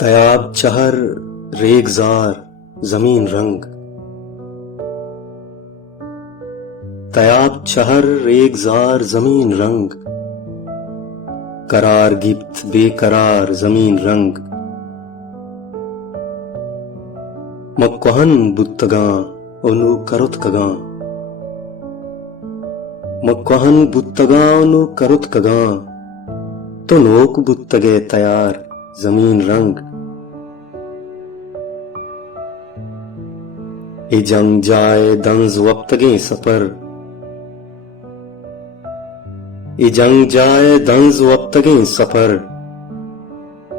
तयाब चहर रेगजार जमीन रंग, तयाब चहर रेगजार जमीन रंग, करार गिप्त बेकरार जमीन रंग। मक्कोहन बुत्तगां ओनु करुत कगां, मक्कोहन बुत्तगां ओनु करुत कगां, तो नोक बुत्तगे तयार जमीन रंग। ए जंग जाए दंज वक्तगे सफर, ए जंग जाए दंज वक्तगे सफर,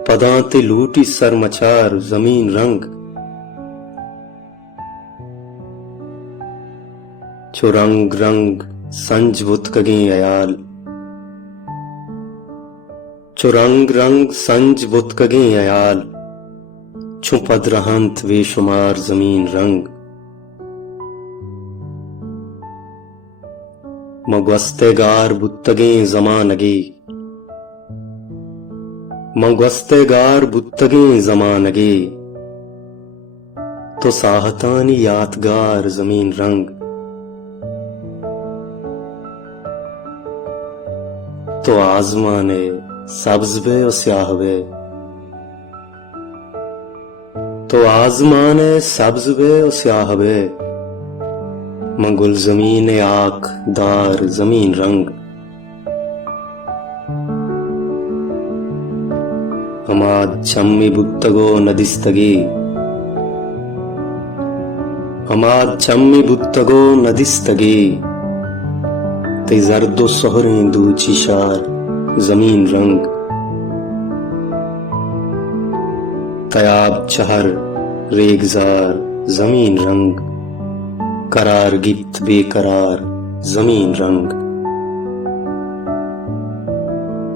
पदांते लूटी सरमचार जमीन रंग। चो रंग रंग संज बुतकगे अयाल, चो रंग रंग संज बुतकगे अयाल, छो पद रहंत बेशुमार जमीन रंग। मगवस्तेगार बुत्तगे जमानगे, मगवस्तेगार बुत्तगे जमानगे, तो साहतानी यादगार जमीन रंग। तो आजमाने सब्ज बे और स्याह बे, तो आजमाने सब्ज बे और स्याह बे, मंगुल जमीन आख दार जमीन रंग। हमाद चम्मी बुत्तगो नदिस्तगे, हमाद चम्मी बुत्तगो नदिस्तगे, ते जर्दो सोहरें दूची शार जमीन रंग। तयाब चहर रेगजार जमीन रंग, करार गिप्त बेकरार जमीन रंग।